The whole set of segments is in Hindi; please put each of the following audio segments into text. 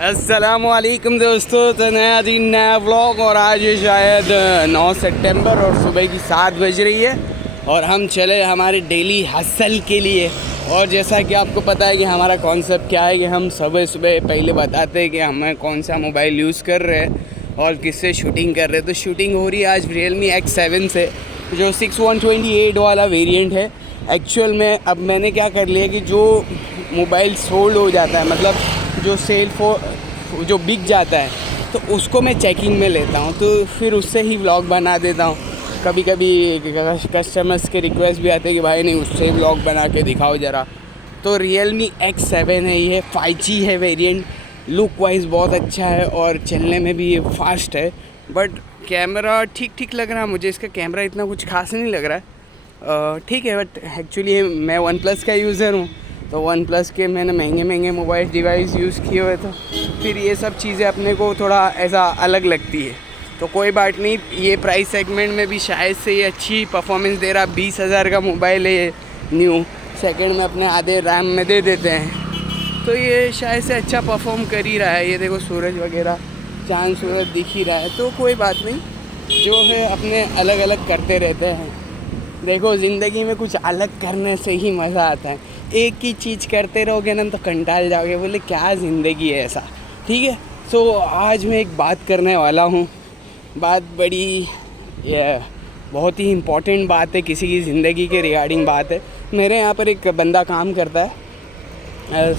अस्सलामुअलैकुम दोस्तों, तो नया दिन नया व्लॉग। और आज शायद 9 सितंबर और सुबह की 7 बज रही है और हम चले हमारे डेली हसल के लिए। और जैसा कि आपको पता है कि हमारा कॉन्सेप्ट क्या है कि हम सुबह सुबह पहले बताते हैं कि हमें कौन सा मोबाइल यूज़ कर रहे हैं और किससे शूटिंग कर रहे हैं। तो शूटिंग हो रही है आज Realme X7 से, जो 6128 वाला वेरिएंट है। एक्चुअल में अब मैंने क्या कर लिया कि जो मोबाइल सोल्ड हो जाता है, मतलब जो जो बिक जाता है, तो उसको मैं चेकिंग में लेता हूँ, तो फिर उससे ही व्लॉग बना देता हूँ। कभी कभी कस्टमर्स के रिक्वेस्ट भी आते हैं कि भाई नहीं, उससे ही व्लॉग बना के दिखाओ ज़रा। तो Realme X7 है, ये 5G है वेरिएंट। लुक वाइज बहुत अच्छा है और चलने में भी ये फास्ट है। बट कैमरा ठीक ठीक लग रहा है मुझे, इसका कैमरा इतना कुछ खास नहीं लग रहा है, ठीक है। बट एक्चुअली मैं OnePlus का यूज़र हूँ, तो OnePlus के मैंने महंगे मोबाइल डिवाइस यूज़ किए हुए, तो फिर ये सब चीज़ें अपने को थोड़ा ऐसा अलग लगती है। तो कोई बात नहीं, ये प्राइस सेगमेंट में भी शायद से ये अच्छी परफॉर्मेंस दे रहा। 20,000 का मोबाइल है ये न्यू, सेकंड में अपने आधे रैम में दे देते हैं, तो ये शायद से अच्छा परफॉर्म कर ही रहा है। ये देखो सूरज वगैरह, चांद सूरज दिख ही रहा है, तो कोई बात नहीं, जो है अपने अलग अलग करते रहते हैं। देखो ज़िंदगी में कुछ अलग करने से ही मज़ा आता है। एक ही चीज़ करते रहोगे ना तो कंटाल जाओगे, बोले क्या ज़िंदगी है ऐसा। ठीक है, तो आज मैं एक बात करने वाला हूँ। बात बड़ी बहुत ही इम्पोर्टेंट बात है, किसी की ज़िंदगी के रिगार्डिंग बात है। मेरे यहाँ पर एक बंदा काम करता है,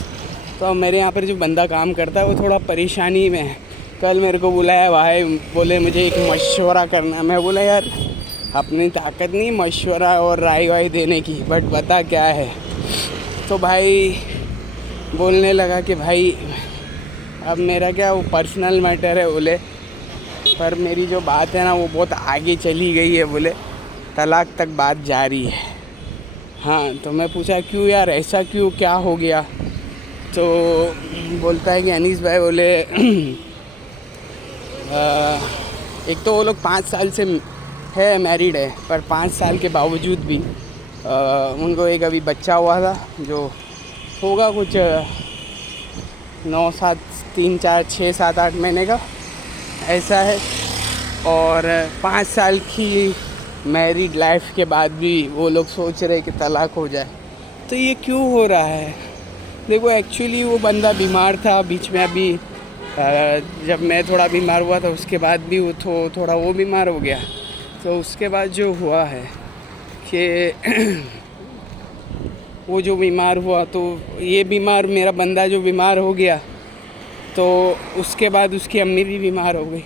तो मेरे यहाँ पर जो बंदा काम करता है वो थोड़ा परेशानी में है। कल मेरे को बुलाया भाई, बोले मुझे एक मशवरा करना है। मैं बोला यार अपनी ताकत नहीं मशवरा और राय वाय देने की, बट बता क्या है। तो भाई बोलने लगा कि भाई अब मेरा क्या, वो पर्सनल मैटर है बोले, पर मेरी जो बात है ना वो बहुत आगे चली गई है बोले, तलाक तक बात जा रही है। हाँ, तो मैं पूछा क्यों यार, ऐसा क्यों, क्या हो गया। तो बोलता है कि अनीस भाई बोले एक तो वो लोग 5 साल से है मैरिड है, पर 5 साल के बावजूद भी उनको एक अभी बच्चा हुआ था, जो होगा कुछ 9 7 3 4 6 7 8 महीने का ऐसा है। और 5 साल की मैरिड लाइफ के बाद भी वो लोग सोच रहे कि तलाक हो जाए। तो ये क्यों हो रहा है? देखो एक्चुअली वो बंदा बीमार था बीच में, अभी जब मैं थोड़ा बीमार हुआ था उसके बाद भी वो थोड़ा वो बीमार हो गया। तो उसके बाद जो हुआ है कि वो जो बीमार हुआ, तो ये बीमार मेरा बंदा जो बीमार हो गया, तो उसके बाद उसकी अम्मी भी बीमार हो गई।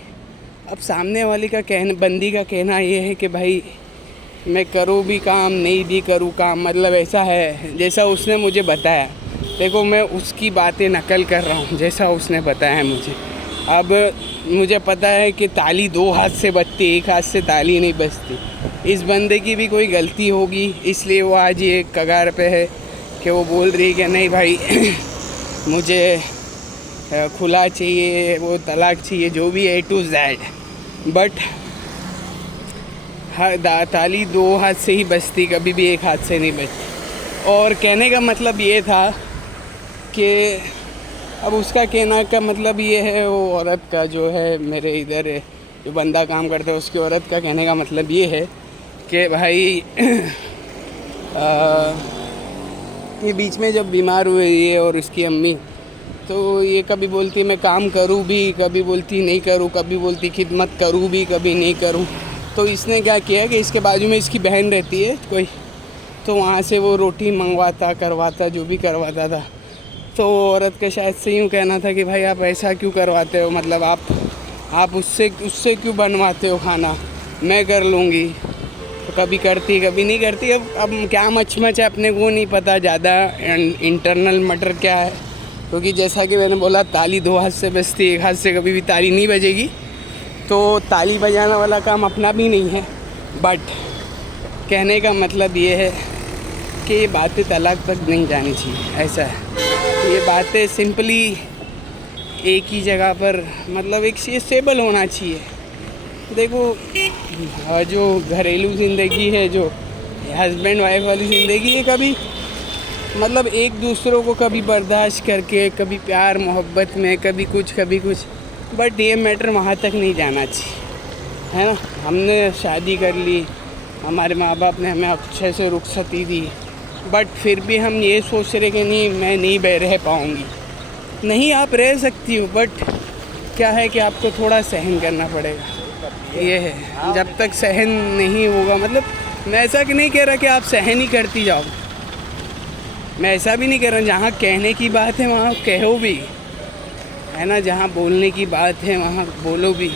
अब सामने वाली का बंदी का कहना ये है कि भाई मैं करूँ भी काम नहीं भी करूँ काम, मतलब ऐसा है जैसा उसने मुझे बताया। देखो मैं उसकी बातें नकल कर रहा हूँ जैसा उसने बताया मुझे। अब मुझे पता है कि ताली 2 हाथ से बजती, 1 हाथ से ताली नहीं बजती। इस बंदे की भी कोई गलती होगी, इसलिए वो आज ये कगार पे है कि वो बोल रही है कि नहीं भाई मुझे खुला चाहिए, वो तलाक चाहिए, जो भी A to Z। बट हर ताली 2 हाथ से ही बजती, कभी भी 1 हाथ से नहीं बजती। और कहने का मतलब ये था कि अब उसका कहना का मतलब ये है, वो औरत का जो है, मेरे इधर जो बंदा काम करता है उसकी औरत का कहने का मतलब ये है कि भाई ये बीच में जब बीमार हुए ये और उसकी अम्मी, तो ये कभी बोलती मैं काम करूँ भी, कभी बोलती नहीं करूँ, कभी बोलती खिदमत करूँ भी, कभी नहीं करूँ। तो इसने क्या किया कि इसके बाजू में इसकी बहन रहती है कोई, तो वहाँ से वो रोटी मंगवाता करवाता जो भी करवाता था। तो औरत का शायद से यूँ कहना था कि भाई आप ऐसा क्यों करवाते हो, मतलब आप उससे क्यों बनवाते हो खाना, मैं कर लूँगी। तो कभी करती कभी नहीं करती। अब क्या मच है अपने को नहीं पता ज़्यादा इंटरनल मैटर क्या है, क्योंकि जैसा कि मैंने बोला ताली 2 हाथ से बजती, 1 हाथ से कभी भी ताली नहीं बजेगी। तो ताली बजाने वाला काम अपना भी नहीं है। बट कहने का मतलब ये है कि ये बातें तलाक तक नहीं जानी चाहिए, ऐसा है। ये बातें सिंपली एक ही जगह पर, मतलब एक स्टेबल होना चाहिए। देखो जो घरेलू ज़िंदगी है, जो हस्बैंड वाइफ वाली ज़िंदगी है, कभी मतलब एक दूसरों को कभी बर्दाश्त करके, कभी प्यार मोहब्बत में, कभी कुछ, बट ये मैटर वहाँ तक नहीं जाना चाहिए, है ना। हमने शादी कर ली, हमारे माँ बाप ने हमें अच्छे से रुखसती दी, बट फिर भी हम ये सोच रहे कि नहीं, मैं नहीं रह पाऊँगी। नहीं, आप रह सकती हो, बट क्या है कि आपको थोड़ा सहन करना पड़ेगा, ये है। जब तक सहन नहीं होगा, मतलब मैं ऐसा कि नहीं कह रहा कि आप सहन ही करती जाओ, मैं ऐसा भी नहीं कह रहा। जहाँ कहने की बात है वहाँ कहो भी, है ना। जहाँ बोलने की बात है वहाँ बोलो भी,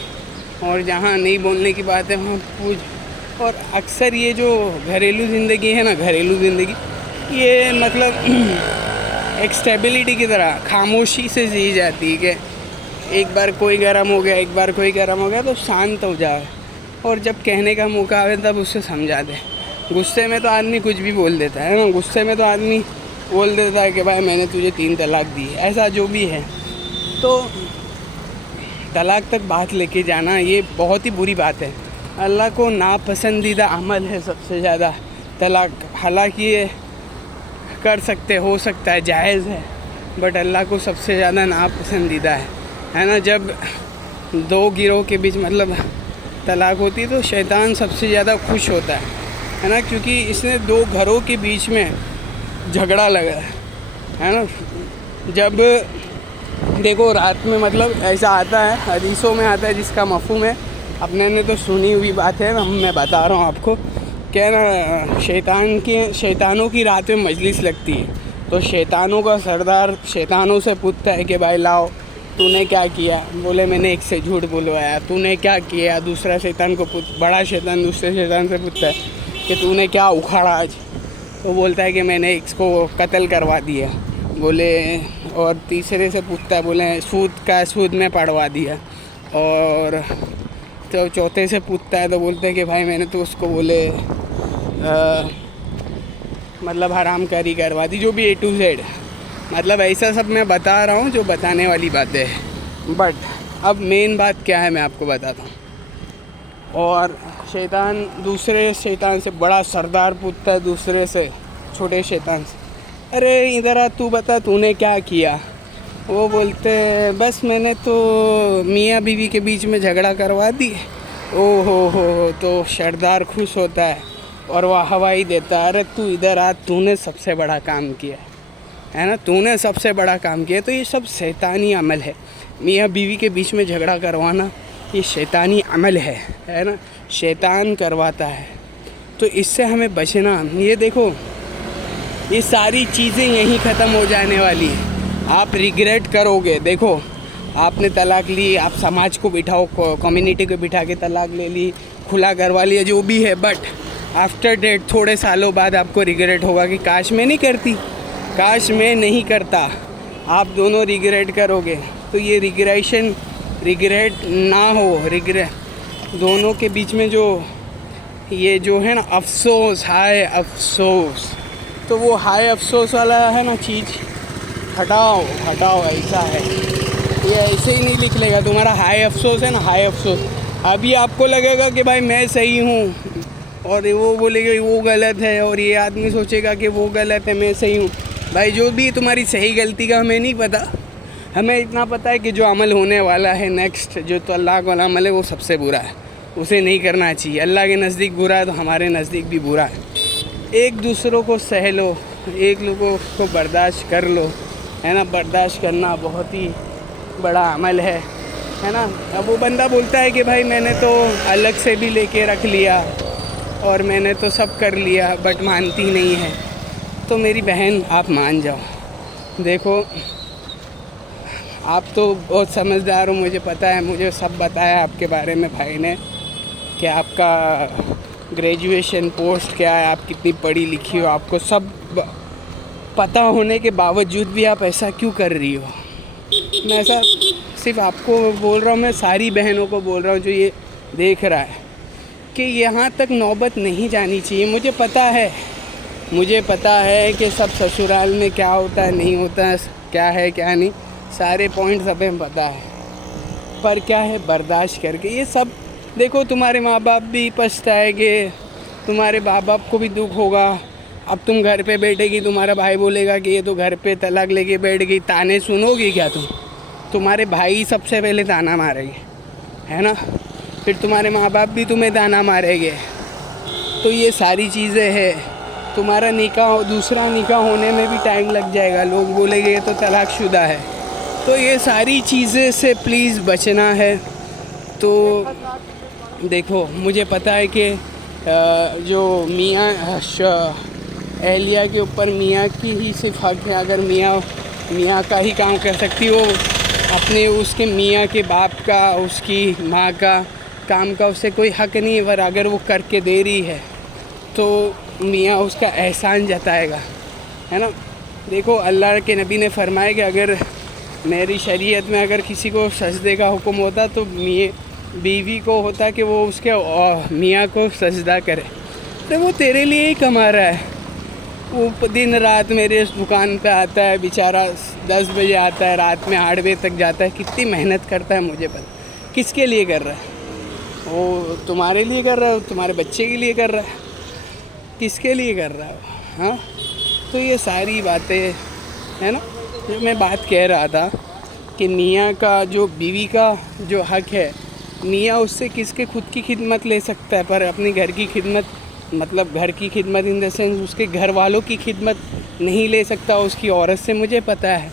और जहाँ नहीं बोलने की बात है वहाँ पूछ। और अक्सर ये जो घरेलू ज़िंदगी है ना, घरेलू ज़िंदगी ये मतलब एक स्टेबिलिटी की तरह खामोशी से जी जाती है कि एक बार कोई गर्म हो गया, एक बार कोई गर्म हो गया तो शांत हो जाए, और जब कहने का मौका आवे तब उससे समझा दे। गुस्से में तो आदमी कुछ भी बोल देता है ना, गुस्से में तो आदमी बोल देता है कि भाई मैंने तुझे 3 तलाक दी, ऐसा जो भी है। तो तलाक तक बात लेके जाना ये बहुत ही बुरी बात है। अल्लाह को नापसंदीदा अमल है सबसे ज़्यादा तलाक। हालांकि ये कर सकते, हो सकता है, जायज़ है, बट अल्लाह को सबसे ज़्यादा नापसंदीदा है ना। जब 2 गिरोह के बीच मतलब तलाक होती है तो शैतान सबसे ज़्यादा खुश होता है ना, क्योंकि इसने 2 घरों के बीच में झगड़ा लगा है ना। जब देखो रात में मतलब ऐसा आता है, हदीसों में आता है, जिसका मफ़हूम है, अपने ने तो सुनी हुई बात है ना, मैं बता रहा हूँ आपको। क्या ना, शैतानों की रात में मजलिस लगती है, तो शैतानों का सरदार शैतानों से पूछता है कि भाई लाओ, तूने क्या किया। बोले मैंने एक से झूठ बुलवाया। तूने क्या किया? दूसरा शैतान को बड़ा शैतान दूसरे शैतान से पूछता है कि तूने क्या उखाड़ा आज। तो बोलता है कि मैंने इसको कत्ल करवा दिया। बोले, और तीसरे से पूछता है, बोले सूद में पड़वा दिया। और तो चौथे से पूछता है तो बोलते हैं कि भाई मैंने तो उसको बोले मतलब हराम कारी करवा दी, जो भी A to Z। मतलब ऐसा सब मैं बता रहा हूँ जो बताने वाली बातें हैं। बट अब मेन बात क्या है मैं आपको बताता हूँ। और शैतान दूसरे शैतान से बड़ा सरदार पूछता है दूसरे से छोटे शैतान से, अरे इधर आ, तू बता तूने क्या किया। वो बोलते बस मैंने तो मियाँ बीवी के बीच में झगड़ा करवा दी। ओ हो, तो सरदार खुश होता है और वह हवाई देता है, अरे तू इधर आ, तूने सबसे बड़ा काम किया है ना, तूने सबसे बड़ा काम किया। तो ये सब शैतानी अमल है। मियाँ बीवी के बीच में झगड़ा करवाना ये शैतानी अमल है ना, शैतान करवाता है। तो इससे हमें बचना। ये देखो, ये सारी चीज़ें यहीं ख़त्म हो जाने वाली हैं। आप रिग्रेट करोगे। देखो, आपने तलाक ली, आप समाज को बिठाओ, कम्युनिटी को बिठा के तलाक ले ली, खुला करवा लिया, जो भी है, बट आफ्टर डेट थोड़े सालों बाद आपको रिग्रेट होगा कि काश मैं नहीं करती, काश मैं नहीं करता। आप दोनों रिग्रेट करोगे। तो ये रिग्रेट ना हो, रिग्रेट दोनों के बीच में जो ये जो है ना अफसोस, हाय अफसोस, तो वो हाय अफसोस वाला है ना चीज़ हटाओ। ऐसा है, ये ऐसे ही नहीं लिख लेगा। तुम्हारा हाय अफसोस है ना, हाय अफसोस, अभी आपको लगेगा कि भाई मैं सही हूँ, और वो बोलेगा वो गलत है, और ये आदमी सोचेगा कि वो गलत है, मैं सही हूँ। भाई जो भी तुम्हारी सही गलती का हमें नहीं पता, हमें इतना पता है कि जो अमल होने वाला है नेक्स्ट, जो तो अल्लाह वाला अमल है, वो सबसे बुरा है, उसे नहीं करना चाहिए। अल्लाह के नज़दीक बुरा है तो हमारे नज़दीक भी बुरा है। एक दूसरों को सह लो, एक लोगों को बर्दाश्त कर लो, है ना। बर्दाश्त करना बहुत ही बड़ा अमल है ना। अब वो बंदा बोलता है कि भाई मैंने तो अलग से भी लेके रख लिया और मैंने तो सब कर लिया, बट मानती नहीं है। तो मेरी बहन आप मान जाओ। देखो, आप तो बहुत समझदार हो, मुझे पता है, मुझे सब बताया आपके बारे में भाई ने कि आपका ग्रेजुएशन पोस्ट क्या है, आप कितनी पढ़ी लिखी हो, आपको सब पता होने के बावजूद भी आप ऐसा क्यों कर रही हो। मैं ऐसा सिर्फ आपको बोल रहा हूँ, मैं सारी बहनों को बोल रहा हूँ जो ये देख रहा है, कि यहाँ तक नौबत नहीं जानी चाहिए। मुझे पता है कि सब ससुराल में क्या होता है, नहीं होता है, क्या है क्या नहीं, सारे पॉइंट्स हमें पता है। पर क्या है, बर्दाश्त करके ये सब। देखो, तुम्हारे माँ बाप भी पछताएंगे, तुम्हारे माँ बाप को भी दुख होगा, अब तुम घर पे बैठेगी, तुम्हारा भाई बोलेगा कि ये तो घर पे तलाक लेके बैठ गई, ताने सुनोगी क्या तुम? तुम्हारे भाई सबसे पहले ताना मारेंगे, है ना? फिर तुम्हारे माँ बाप भी तुम्हें ताना मारेंगे। तो ये सारी चीज़ें हैं। तुम्हारा निकाह, दूसरा निकाह होने में भी टाइम लग जाएगा, लोग बोलेंगे ये तो तलाकशुदा है। तो ये सारी चीज़ें से प्लीज़ बचना है। तो देखो, मुझे पता है कि जो मियाँ एहलिया के ऊपर मियाँ की ही सिर्फ हक है। अगर मियाँ का ही काम कर सकती, वो अपने उसके मियाँ के बाप का, उसकी माँ का काम का उससे कोई हक नहीं है। पर अगर वो करके दे रही है तो मियाँ उसका एहसान जताएगा, है ना? देखो, अल्लाह के नबी ने फरमाया कि अगर मेरी शरीयत में अगर किसी को सजदे का हुक्म होता तो बीवी को होता कि वो उसके मियाँ को सजदा करे। तो वो तेरे लिए ही कमा रहा है। वो दिन रात मेरे दुकान पे आता है बेचारा, 10 बजे आता है, रात में 8 बजे तक जाता है। कितनी मेहनत करता है मुझे पता। किसके लिए कर रहा है? वो तुम्हारे लिए कर रहा है, तुम्हारे बच्चे के लिए कर रहा है, किसके लिए कर रहा है? हाँ, तो ये सारी बातें, है ना, जो मैं बात कह रहा था कि मियाँ का जो बीवी का जो हक है, मियाँ उससे किसके खुद की खिदमत ले सकता है, पर अपनी घर की खिदमत, मतलब घर की खिदमत इन द सेंस उसके घर वालों की खिदमत नहीं ले सकता उसकी औरत से, मुझे पता है।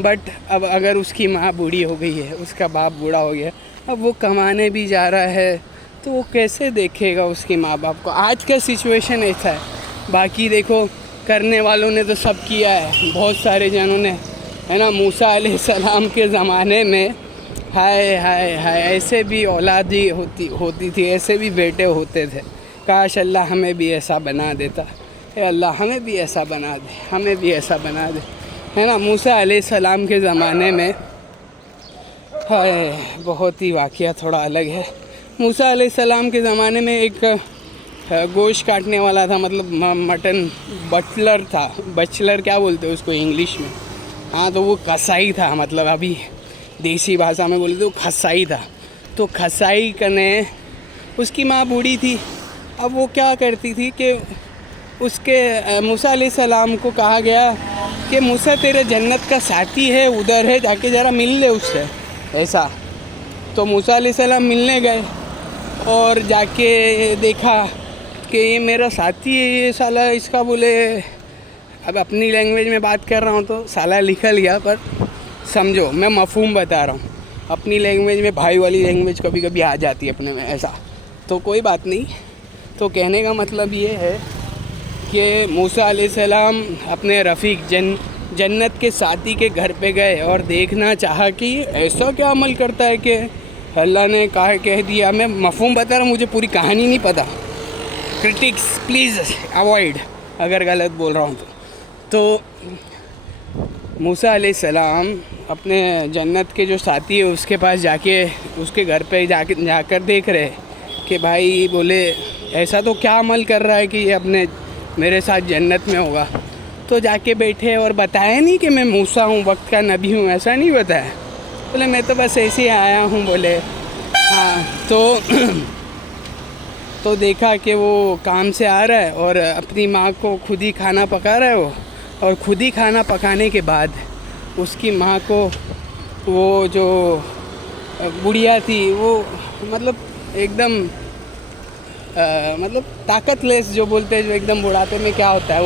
बट अब अगर उसकी माँ बूढ़ी हो गई है, उसका बाप बूढ़ा हो गया, अब वो कमाने भी जा रहा है, तो वो कैसे देखेगा उसके माँ बाप को? आज का सिचुएशन ऐसा है। बाकी देखो, करने वालों ने तो सब किया है, बहुत सारे जनों ने, है ना? मूसा अलैहिस्सलाम के ज़माने में हाय हाय हाय, ऐसे भी औलादी होती थी, ऐसे भी बेटे होते थे। काश अल्लाह हमें भी ऐसा बना देता। अल्लाह हमें भी ऐसा बना दे, हमें भी ऐसा बना दे, है ना? मूसा अलैहिस्सलाम के ज़माने में हाय, बहुत ही वाक़या थोड़ा अलग है। मूसा अलैहिस्सलाम के ज़माने में एक गोश्त काटने वाला था, मतलब मटन बटलर था। बचलर क्या बोलते हैं उसको इंग्लिश में? हाँ, तो वो कसाई था, मतलब अभी देसी भाषा में बोले तो खसाई था। तो खसाई करने, उसकी माँ बूढ़ी थी। अब वो क्या करती थी कि उसके मूसा अलैहिस्सलाम को कहा गया कि मूसा तेरे जन्नत का साथी है, उधर है, जाके ज़रा मिल ले उससे, ऐसा। तो मूसा अलैहिस्सलाम मिलने गए और जाके देखा कि ये मेरा साथी है, ये साला इसका बोले, अब अपनी लैंग्वेज में बात कर रहा हूँ तो साला निकल गया, पर समझो मैं मफ़हूम बता रहा हूँ। अपनी लैंग्वेज में भाई वाली लैंग्वेज कभी कभी आ जाती है अपने में, ऐसा तो कोई बात नहीं। तो कहने का मतलब ये है कि मूसा अलैहिस्सलाम अपने रफ़ीक जन्नत के साथी के घर पे गए और देखना चाहा कि ऐसा क्या अमल करता है कि अल्लाह ने कह दिया। मैं मफ़हूम बता रहा हूँ, मुझे पूरी कहानी नहीं पता। क्रिटिक्स प्लीज़ अवॉइड अगर गलत बोल रहा हूँ तो मूसा अलैहिस्सलाम अपने जन्नत के जो साथी है उसके पास जाके, उसके घर पे जाकर देख रहे कि भाई बोले ऐसा तो क्या अमल कर रहा है कि ये अपने मेरे साथ जन्नत में होगा। तो जाके बैठे और बताया नहीं कि मैं मूसा हूँ, वक्त का नबी हूँ, ऐसा नहीं बताया। बोले मैं तो बस ऐसे ही आया हूँ, बोले हाँ। तो देखा कि वो काम से आ रहा है और अपनी माँ को खुद ही खाना पका रहा है वो, और ख़ुद ही खाना पकाने के बाद उसकी माँ को वो जो बुढ़िया थी वो मतलब एकदम मतलब ताकतलेस जो बोलते हैं, जो एकदम बुढ़ापे में क्या होता है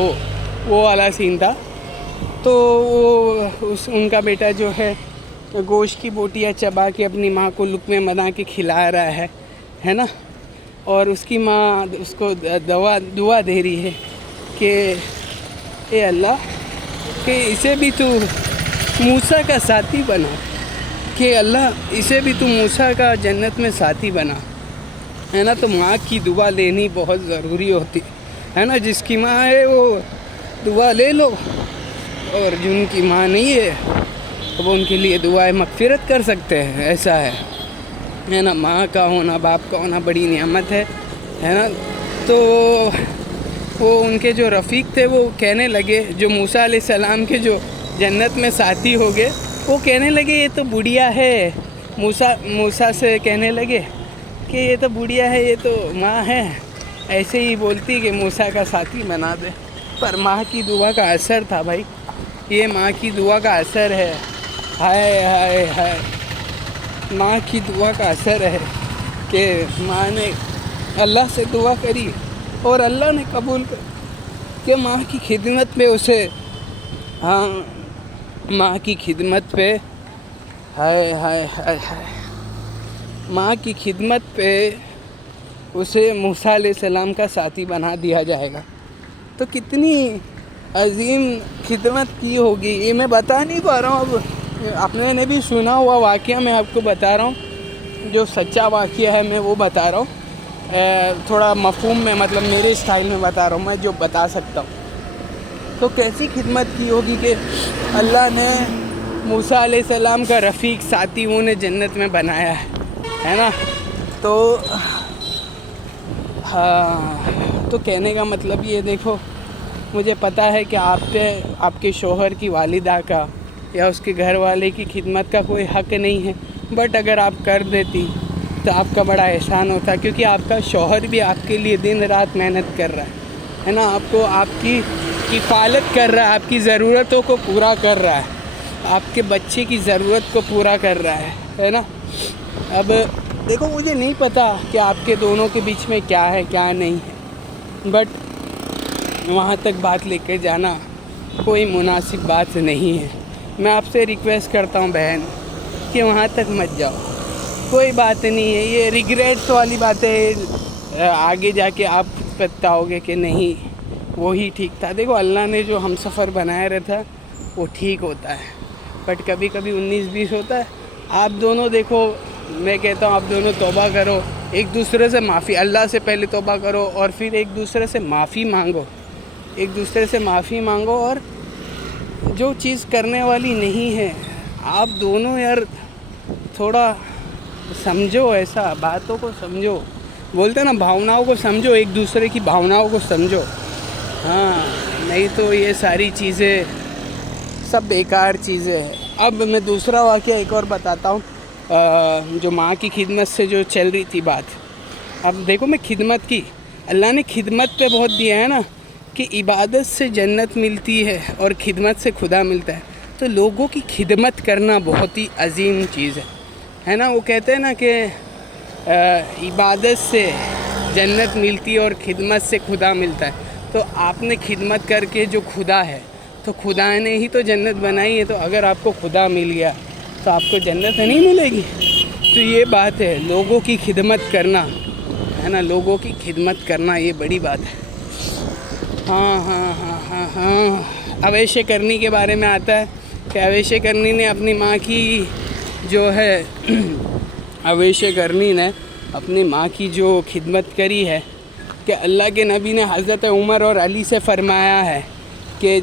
वो वाला सीन था। तो वो उनका बेटा जो है गोश्त की बोटियाँ चबा के अपनी माँ को लुक़मे बना के खिला रहा है ना? और उसकी माँ उसको दुआ दे रही है कि ए अल्लाह कि इसे भी तू मूसा का साथी बना, कि अल्लाह इसे भी तू मूसा का जन्नत में साथी बना, है ना? तो माँ की दुआ लेनी बहुत ज़रूरी होती है ना? जिसकी माँ है वो दुआ ले लो, और जिनकी माँ नहीं है तो वो उनके लिए दुआएं मग़फ़िरत कर सकते हैं, ऐसा है ना? माँ का होना, बाप का होना बड़ी नेमत है ना? तो वो उनके जो रफ़ीक थे वो कहने लगे, जो मूसा अलैहिस्सलाम के जो जन्नत में साथी हो गए, वो कहने लगे ये तो बुढ़िया है। मूसा से कहने लगे कि ये तो बुढ़िया है, ये तो माँ है, ऐसे ही बोलती कि मूसा का साथी बना दे। पर माँ की दुआ का असर था भाई, ये माँ की दुआ का असर है। हाय हाय हाय, माँ की दुआ का असर है कि माँ ने अल्लाह से दुआ करी और अल्लाह ने कबूल कर कि माँ की खिदमत में उसे, हाँ, माँ की खिदमत पे, हाय हाय हाय हाय, माँ की खिदमत पे उसे मूसा अलैहिस्सलाम का साथी बना दिया जाएगा। तो कितनी अजीम खिदमत की होगी ये मैं बता नहीं पा रहा हूँ। अब आपने ने भी सुना हुआ वाक़या मैं आपको बता रहा हूँ, जो सच्चा वाक़या है मैं वो बता रहा हूँ, थोड़ा मफ़हूम में, मतलब मेरे स्टाइल में बता रहा हूँ मैं जो बता सकता हूँ। तो कैसी खिदमत की होगी कि अल्लाह ने मूसा अलैहिस्सलाम का रफ़ीक साथी उन्हें जन्नत में बनाया है ना। तो हाँ, तो कहने का मतलब ये देखो, मुझे पता है कि आप पे आपके शौहर की वालिदा का या उसके घर वाले की खिदमत का कोई हक़ नहीं है, बट अगर आप कर देती तो आपका बड़ा एहसान होता, क्योंकि आपका शौहर भी आपके लिए दिन रात मेहनत कर रहा है ना, आपको आपकी किफ़ालत कर रहा है, आपकी ज़रूरतों को पूरा कर रहा है, आपके बच्चे की ज़रूरत को पूरा कर रहा है ना। अब देखो, मुझे नहीं पता कि आपके दोनों के बीच में क्या है क्या नहीं है, बट वहाँ तक बात लेके जाना कोई मुनासिब बात नहीं है। मैं आपसे रिक्वेस्ट करता हूँ बहन कि वहाँ तक मत जाओ, कोई बात नहीं है। ये रिग्रेट्स वाली बातें आगे जाके आप पछताओगे कि नहीं वो ही ठीक था। देखो, अल्लाह ने जो हम सफ़र बनाया रहता वो ठीक होता है, बट कभी कभी 19-20 होता है। आप दोनों देखो, मैं कहता हूँ आप दोनों तौबा करो, एक दूसरे से माफ़ी, अल्लाह से पहले तौबा करो और फिर एक दूसरे से माफ़ी मांगो, एक दूसरे से माफ़ी मांगो। और जो चीज़ करने वाली नहीं है, आप दोनों यार थोड़ा समझो, ऐसा बातों को समझो, बोलते हैं ना भावनाओं को समझो, एक दूसरे की भावनाओं को समझो। हाँ, नहीं तो ये सारी चीज़ें सब बेकार चीज़ें हैं। अब मैं दूसरा वाक़या एक और बताता हूँ, जो माँ की खिदमत से जो चल रही थी बात। अब देखो, मैं खिदमत की, अल्लाह ने खिदमत पे बहुत दिया है ना, कि इबादत से जन्नत मिलती है और खिदमत से खुदा मिलता है। तो लोगों की खिदमत करना बहुत ही अजीम चीज़ है ना। वो कहते हैं ना कि इबादत से जन्नत मिलती है और खिदमत से खुदा मिलता है। तो आपने खिदमत करके जो खुदा है, तो खुदा ने ही तो जन्नत बनाई है। तो अगर आपको खुदा मिल गया तो आपको जन्नत नहीं मिलेगी। तो ये बात है, लोगों की खिदमत करना है ना, लोगों की खिदमत करना ये बड़ी बात है। हाँ हाँ हाँ हाँ हाँ, अवैशे करनी के बारे में आता है कि अवैशे करनी ने अपनी माँ की जो है अवैशे करनी ने अपनी माँ की जो खिदमत करी है, कि अल्लाह के नबी ने हज़रत उमर और अली से फरमाया है कि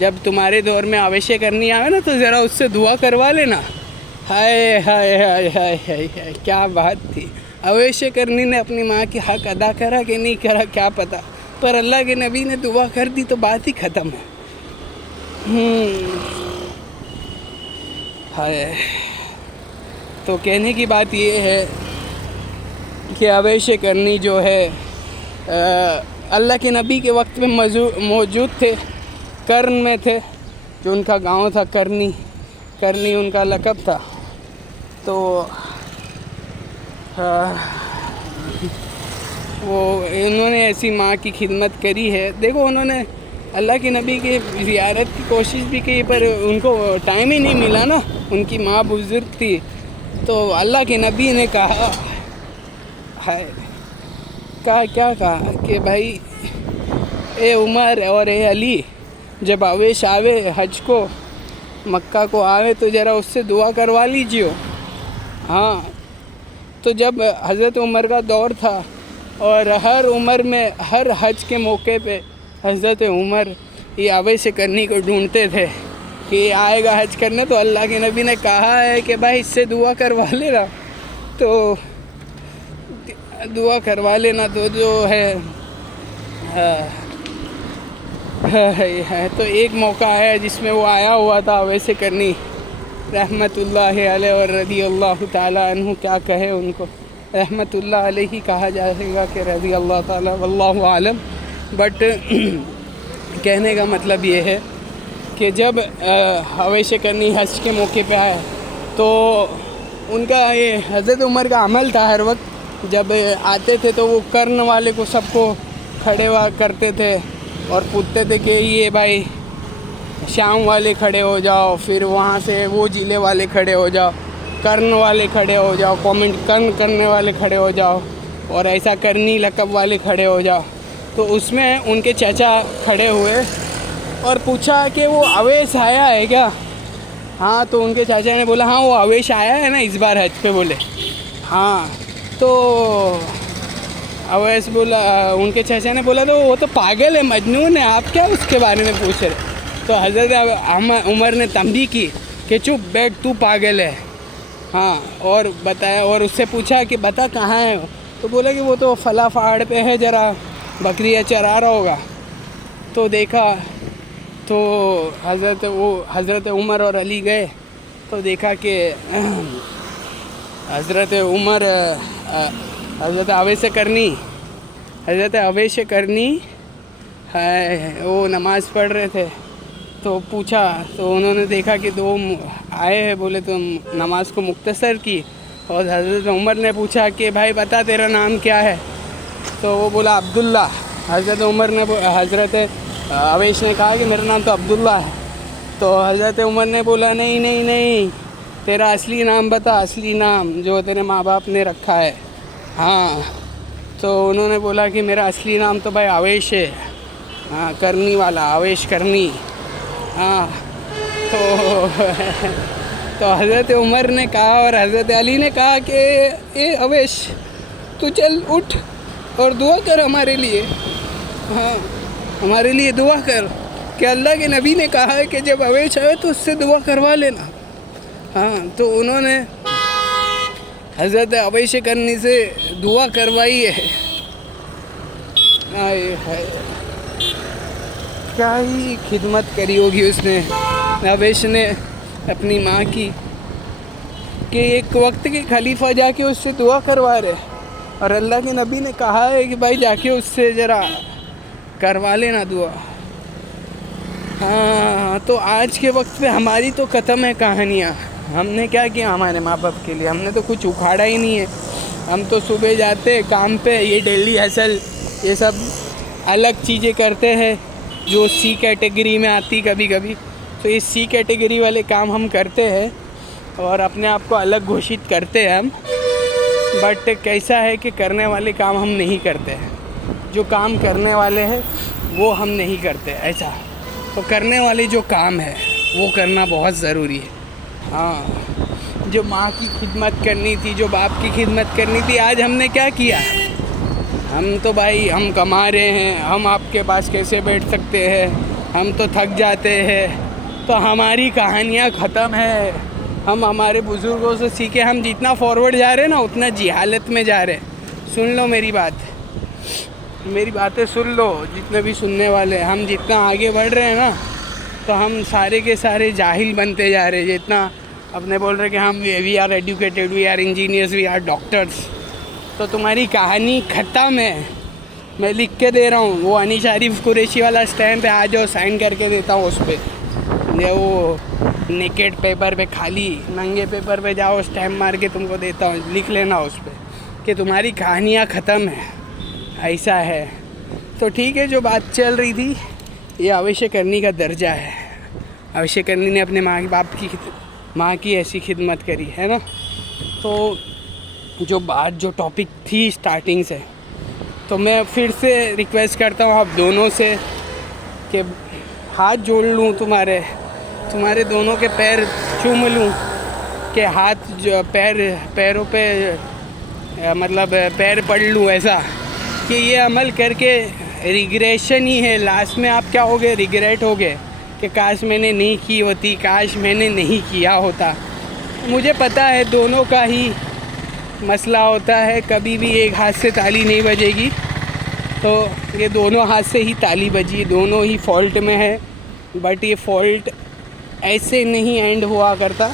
जब तुम्हारे दौर में अवैशे करनी आवे ना तो ज़रा उससे दुआ करवा लेना। हाय हाय हाय हाय हाय हाय, क्या बात थी। अवैशे करनी ने अपनी माँ की हक़ अदा करा कि नहीं करा क्या पता, पर अल्लाह के नबी ने दुआ कर दी तो बात ही ख़त्म है। हाय, तो कहने की बात ये है कि अवैशे करनी जो है अल्लाह के नबी के वक्त में मौजूद थे, कर्न में थे, जो उनका गांव था करनी उनका लक़ब था। तो वो इन्होंने ऐसी माँ की खिदमत करी है। देखो, उन्होंने अल्लाह के नबी की ज़ियारत की कोशिश भी की, पर उनको टाइम ही नहीं मिला ना, उनकी माँ बुज़ुर्ग थी। तो अल्लाह के नबी ने कहा है, क्या कहा कि भाई ए उमर और ए अली, जब अवेश आवे हज को, मक्का को आवे तो ज़रा उससे दुआ करवा लीजिए। हाँ, तो जब हज़रत उमर का दौर था और हर उम्र में हर हज के मौके पे हज़रत उमर ये अवैशे करनी को ढूंढते थे कि ये आएगा हज करने, तो अल्लाह के नबी ने कहा है कि भाई इससे दुआ करवा लेना। तो दुआ करवा लेना, तो जो है तो एक मौका है जिसमें वो आया हुआ था अवैशे करनी रहमतुल्लाह अलैह और रज़ी अल्लाह ताला अन्हु, क्या कहे उनको, रहमतुल्लाह अलैहि कहा जाएगा कि रज़ी अल्लाह ताला, वल्लाहु आलम। बट कहने का मतलब ये है कि जब अवैश करनी हज के मौके पे आए तो उनका ये हज़रत उमर का अमल था। हर वक्त जब आते थे तो वो कर्न वाले को सबको खड़े हुआ करते थे और पूछते थे कि ये भाई शाम वाले खड़े हो जाओ, फिर वहाँ से वो जिले वाले खड़े हो जाओ, कर्न वाले खड़े हो जाओ, कमेंट कर्न करने वाले खड़े हो जाओ, और ऐसा करनी लकब वाले खड़े हो जाओ। तो उसमें उनके चाचा खड़े हुए और पूछा कि वो अवैश आया है क्या? हाँ, तो उनके चाचा ने बोला हाँ वो अवैश आया है ना इस बार हज पे। बोले हाँ। तो अवैश बोला, उनके चाचा ने बोला तो वो तो पागल है, मजनून है, आप क्या उसके बारे में पूछ रहे? तो हज़रत उमर ने तंबी की कि चुप बैठ, तू पागल है। हाँ, और बताया और उससे पूछा कि बता कहाँ है? तो बोला कि वो तो फला पहाड़ पे है, ज़रा बकरियाँ चरा रहा होगा। तो देखा तो हज़रत उमर और अली गए तो देखा कि हज़रत उमर हज़रत अवैश करनी है वो नमाज़ पढ़ रहे थे। तो पूछा तो उन्होंने देखा कि दो आए हैं, बोले तो नमाज़ को मुख्तसर की। और हज़रत उमर ने पूछा कि भाई बता तेरा नाम क्या है? तो वो बोला अब्दुल्ला। हज़रत अवैश ने कहा कि मेरा नाम तो अब्दुल्ला है। तो हज़रत उमर ने बोला नहीं नहीं नहीं, तेरा असली नाम बता, असली नाम जो तेरे माँ बाप ने रखा है। हाँ, तो उन्होंने बोला कि मेरा असली नाम तो भाई अवैश है। हाँ, करनी वाला, अवैश करनी। हाँ, तो हज़रत उमर ने कहा और हज़रत अली ने कहा कि ए अवैश, तू चल उठ और दुआ कर हमारे लिए। हाँ, हमारे लिए दुआ कर कि अल्लाह के नबी ने कहा है कि जब अवैश आए तो उससे दुआ करवा लेना। हाँ, तो उन्होंने हज़रत अवैश करनी से दुआ करवाई है। आए क्या ही खिदमत करी होगी उसने, अवैश ने अपनी माँ की, कि एक वक्त के खलीफा जाके उससे दुआ करवा रहे और अल्लाह के नबी ने कहा है कि भाई जाके उससे ज़रा करवा लेना दुआ। हाँ, तो आज के वक्त पे हमारी तो ख़त्म है कहानियाँ। हमने क्या किया हमारे माँ बाप के लिए? हमने तो कुछ उखाड़ा ही नहीं है। हम तो सुबह जाते काम पे, ये डेली हसल, ये सब अलग चीज़ें करते हैं जो सी कैटेगरी में आती कभी कभी। तो ये सी कैटेगरी वाले काम हम करते हैं और अपने आप को अलग घोषित करते हैं हम। बट कैसा है कि करने वाले काम हम नहीं करते हैं, जो काम करने वाले हैं वो हम नहीं करते ऐसा। तो करने वाले जो काम है वो करना बहुत ज़रूरी है। हाँ, जो माँ की खिदमत करनी थी, जो बाप की खिदमत करनी थी, आज हमने क्या किया? हम तो भाई हम कमा रहे हैं, हम आपके पास कैसे बैठ सकते हैं? हम तो थक जाते हैं। तो हमारी कहानियाँ ख़त्म है। हम हमारे बुज़ुर्गों से सीखे, हम जितना फॉरवर्ड जा रहे हैं ना उतना जिहालत में जा रहे हैं। सुन लो मेरी बातें सुन लो, जितने भी सुनने वाले। हम जितना आगे बढ़ रहे हैं ना तो हम सारे के सारे जाहिल बनते जा रहे हैं। जितना अपने बोल रहे कि हम we are educated, we are engineers, we are doctors, तो तुम्हारी कहानी ख़त्म है। मैं लिख के दे रहा हूँ, वो अनीस आरिफ कुरैशी वाला स्टैम्प है, आ जाओ साइन करके देता हूँ उस पर। ये वो नेकेड पेपर पे, खाली नंगे पेपर पे जाओ, स्टैम्प मार के तुमको देता हूँ, लिख लेना उस पर कि तुम्हारी कहानियाँ ख़त्म है। ऐसा है तो ठीक है। जो बात चल रही थी, ये अवैश करनी का दर्जा है। अवैश करनी ने अपने माँ की ऐसी खिदमत करी है ना। तो जो टॉपिक थी स्टार्टिंग से, तो मैं फिर से रिक्वेस्ट करता हूँ आप दोनों से कि हाथ जोड़ लूँ, तुम्हारे दोनों के पैर चूम लूँ, कि हाथ जो पैरों पे मतलब पैर पड़ लूँ, ऐसा कि ये अमल करके रिग्रेशन ही है। लास्ट में आप क्या होगे? रिग्रेट होगे कि काश मैंने नहीं की होती, काश मैंने नहीं किया होता। मुझे पता है दोनों का ही मसला होता है, कभी भी एक हाथ से ताली नहीं बजेगी। तो ये दोनों हाथ से ही ताली बजी, दोनों ही फॉल्ट में है। बट ये फॉल्ट ऐसे नहीं एंड हुआ करता।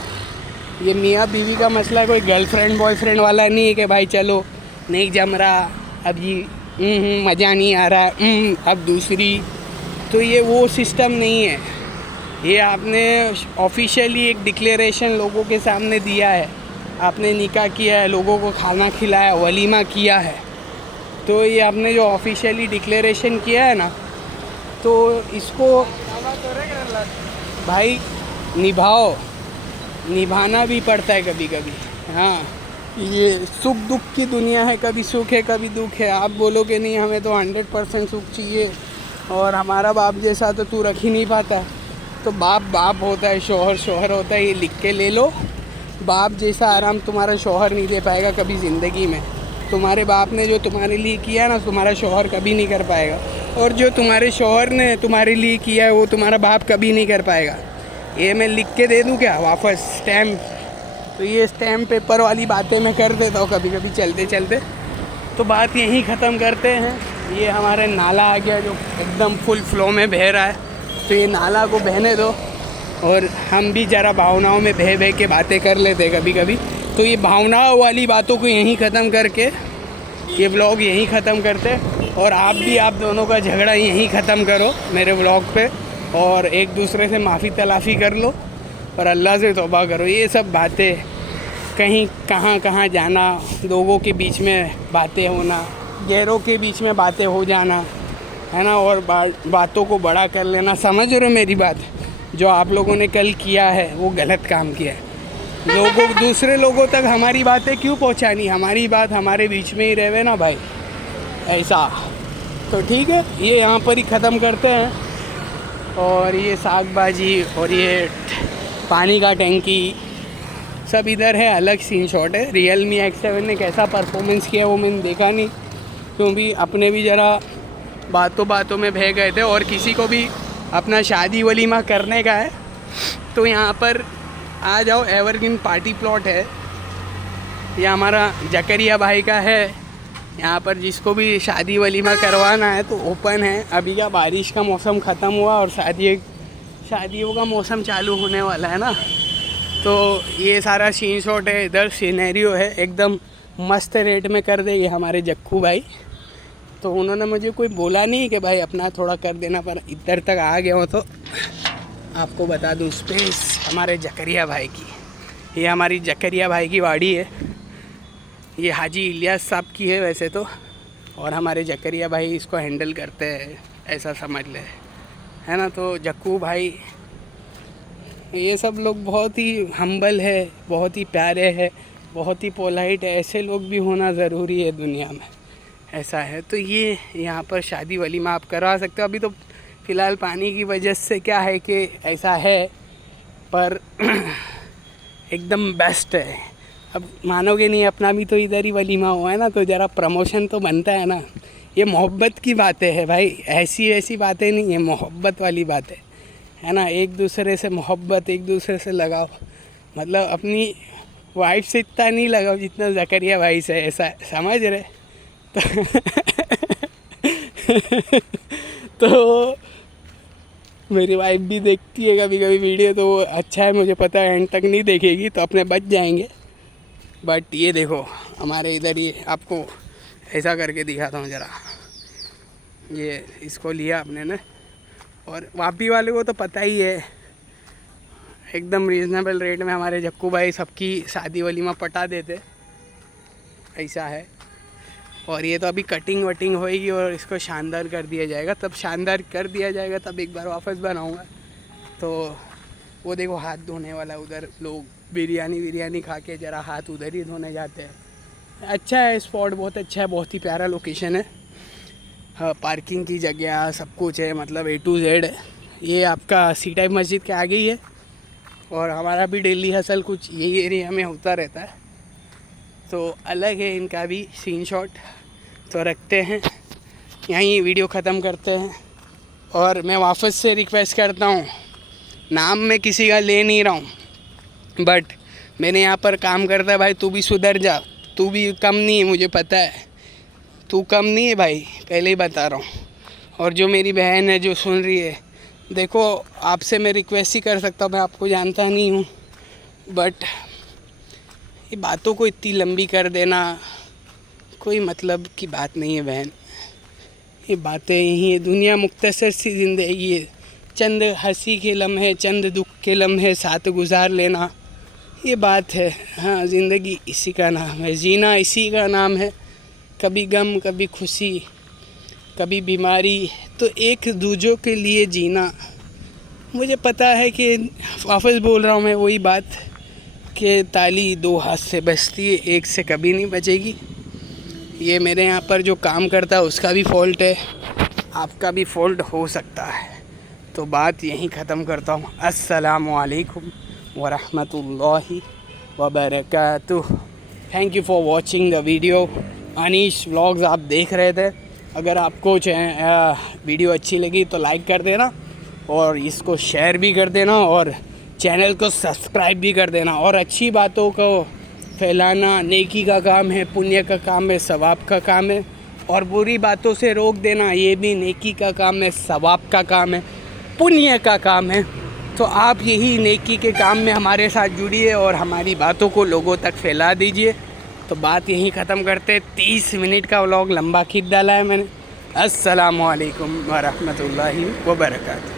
ये मियाँ बीवी का मसला कोई गर्लफ्रेंड बॉयफ्रेंड वाला नहीं है कि भाई चलो नहीं जम रहा, अब ये मज़ा नहीं आ रहा, अब दूसरी। तो ये वो सिस्टम नहीं है। ये आपने ऑफिशियली एक डिक्लेरेशन लोगों के सामने दिया है, आपने निकाह किया है, लोगों को खाना खिलाया, वलीमा किया है, तो ये आपने जो ऑफिशियली डिक्लेरेशन किया है ना, तो इसको भाई निभाओ, निभाना भी पड़ता है कभी कभी। हाँ, ये सुख दुख की दुनिया है, कभी सुख है कभी दुख है। आप बोलोगे नहीं हमें तो 100% सुख चाहिए और हमारा बाप जैसा तो तू रख ही नहीं पाता, तो बाप बाप होता है, शौहर शौहर होता है, ये लिख के ले लो। बाप जैसा आराम तुम्हारा शौहर नहीं दे पाएगा कभी ज़िंदगी में। तुम्हारे बाप ने जो तुम्हारे लिए किया ना, तुम्हारा शौहर कभी नहीं कर पाएगा, और जो तुम्हारे शौहर ने तुम्हारे लिए किया है वो तुम्हारा बाप कभी नहीं कर पाएगा। ये मैं लिख के दे दूँ क्या वापस स्टैम्प? तो ये स्टैम्प पेपर वाली बातें मैं कर देता हूँ कभी कभी चलते चलते। तो बात यहीं ख़त्म करते हैं। ये हमारे नाला आ गया जो एकदम फुल फ्लो में बह रहा है, तो ये नाला को बहने दो और हम भी ज़रा भावनाओं में बह बह के बातें कर लेते हैं कभी कभी। तो ये भावनाओं वाली बातों को यहीं ख़त्म करके ये व्लॉग यहीं ख़त्म करते, और आप भी आप दोनों का झगड़ा यहीं ख़त्म करो मेरे व्लॉग पे, और एक दूसरे से माफ़ी तलाफ़ी कर लो और अल्लाह से तौबा करो। ये सब बातें कहीं कहाँ कहाँ जाना, लोगों के बीच में बातें होना, गैरों के बीच में बातें हो जाना, है ना, और बातों को बड़ा कर लेना। समझ रहे हो मेरी बात? जो आप लोगों ने कल किया है वो गलत काम किया है। दूसरे लोगों तक हमारी बातें क्यों पहुंचानी? हमारी बात हमारे बीच में ही रहे ना भाई, ऐसा। तो ठीक है, ये यहाँ पर ही ख़त्म करते हैं। और ये साग भाजी और ये पानी का टैंकी सब इधर है, अलग सीन शॉट है। Realme X7 ने कैसा परफॉर्मेंस किया वो मैंने देखा नहीं, क्योंकि अपने भी ज़रा बातों बातों में बह गए थे। और किसी को भी अपना शादी वलीमा करने का है तो यहाँ पर आ जाओ, एवरग्रीन पार्टी प्लॉट है, ये हमारा जकरिया भाई का है। यहाँ पर जिसको भी शादी वलीमा करवाना है तो ओपन है। अभी क्या बारिश का मौसम ख़त्म हुआ और शादियों का मौसम चालू होने वाला है ना, तो ये सारा सीन शॉट है, इधर सीनरियो है, एकदम मस्त रेट में कर देंगे हमारे जक्कू भाई। तो उन्होंने मुझे कोई बोला नहीं कि भाई अपना थोड़ा कर देना, पर इधर तक आ गया हो तो आपको बता दूं, स्पेस हमारे जकरिया भाई की। ये हमारी जकरिया भाई की वाड़ी है, ये हाजी इलियास साहब की है वैसे तो, और हमारे जकरिया भाई इसको हैंडल करते हैं, ऐसा समझ ले, है ना। तो जक्कू भाई, ये सब लोग बहुत ही हम्बल है, बहुत ही प्यारे है, बहुत ही पोलाइट है। ऐसे लोग भी होना ज़रूरी है दुनिया में, ऐसा है। तो ये यहाँ पर शादी वलीमा आप करवा सकते हो। अभी तो फ़िलहाल पानी की वजह से क्या है कि ऐसा है, पर एकदम बेस्ट है। अब मानोगे नहीं, अपना भी तो इधर ही वलीमा हुआ है ना, तो ज़रा प्रमोशन तो बनता है ना। ये मोहब्बत की बातें है भाई, ऐसी बातें नहीं है, मोहब्बत वाली बातें है ना। एक दूसरे से मोहब्बत, एक दूसरे से लगाओ, मतलब अपनी वाइफ से इतना नहीं लगाओ जितना जकरिया भाई से, ऐसा समझ रहे? तो मेरी वाइफ भी देखती है कभी कभी वीडियो, तो वो अच्छा है, मुझे पता है एंड तक नहीं देखेगी तो अपने बच जाएंगे। बट ये देखो हमारे इधर, ये आपको ऐसा करके दिखाता हूँ ज़रा। ये इसको लिया अपने ने, और वापी वाले को तो पता ही है, एकदम रीज़नेबल रेट में हमारे जक्कू भाई सबकी शादी वलीमा पटा देते, ऐसा है। और ये तो अभी कटिंग वटिंग होएगी और इसको शानदार कर दिया जाएगा, तब शानदार कर दिया जाएगा तब एक बार वापस बनाऊंगा। तो वो देखो हाथ धोने वाला, उधर लोग बिरयानी खा के ज़रा हाथ उधर ही धोने जाते हैं। अच्छा है स्पॉट, बहुत अच्छा है, बहुत ही प्यारा लोकेशन है। हाँ, पार्किंग की जगह सब कुछ है, मतलब A to Z है। ये आपका सी टाइप मस्जिद के आगे ही है, और हमारा भी डेली हसल कुछ यही एरिया में होता रहता है, तो अलग है इनका भी सीन शॉट। तो रखते हैं यहीं, वीडियो ख़त्म करते हैं। और मैं वापस से रिक्वेस्ट करता हूँ, नाम मैं किसी का ले नहीं रहा हूँ, बट मैंने यहाँ पर काम करता है भाई, तू भी सुधर जा, तू भी कम नहीं है, मुझे पता है तू कम नहीं है भाई, पहले ही बता रहा हूँ। और जो मेरी बहन है जो सुन रही है, देखो आपसे मैं रिक्वेस्ट ही कर सकता हूँ, मैं आपको जानता नहीं हूँ, बट ये बातों को इतनी लंबी कर देना कोई मतलब की बात नहीं है बहन। ये बातें यही है, दुनिया मुख्तसर सी ज़िंदगी है, चंद हंसी के लम्हे चंद दुख के लम्हे साथ गुजार लेना, ये बात है। हाँ, ज़िंदगी इसी का नाम है, जीना इसी का नाम है। कभी गम कभी खुशी कभी बीमारी, तो एक दूजों के लिए जीना। मुझे पता है कि वापस बोल रहा हूँ मैं वही बात कि ताली दो हाथ से बजती है, एक से कभी नहीं बजेगी। ये मेरे यहाँ पर जो काम करता है उसका भी फ़ॉल्ट है, आपका भी फ़ॉल्ट हो सकता है। तो बात यहीं ख़त्म करता हूँ। अस्सलामु अलैकुम व रहमतुल्लाहि व बरकातुहू। Thank you for watching the video. Anish vlogs आप देख रहे थे। अगर आपको वीडियो अच्छी लगी तो लाइक कर देना और इसको शेयर भी कर देना और चैनल को सब्सक्राइब भी कर देना। और अच्छी बातों को फैलाना नेकी का काम है, पुण्य का काम है, सवाब का काम है। और बुरी बातों से रोक देना ये भी नेकी का काम है, सवाब का काम है, पुण्य का काम है। तो आप यही नेकी के काम में हमारे साथ जुड़िए और हमारी बातों को लोगों तक फैला दीजिए। तो बात यहीं ख़त्म करते। 30 मिनट का व्लॉग लंबा खींच डाला है मैंने। अस्सलामु अलैकुम व रहमतुल्लाहि व बरकातुहू।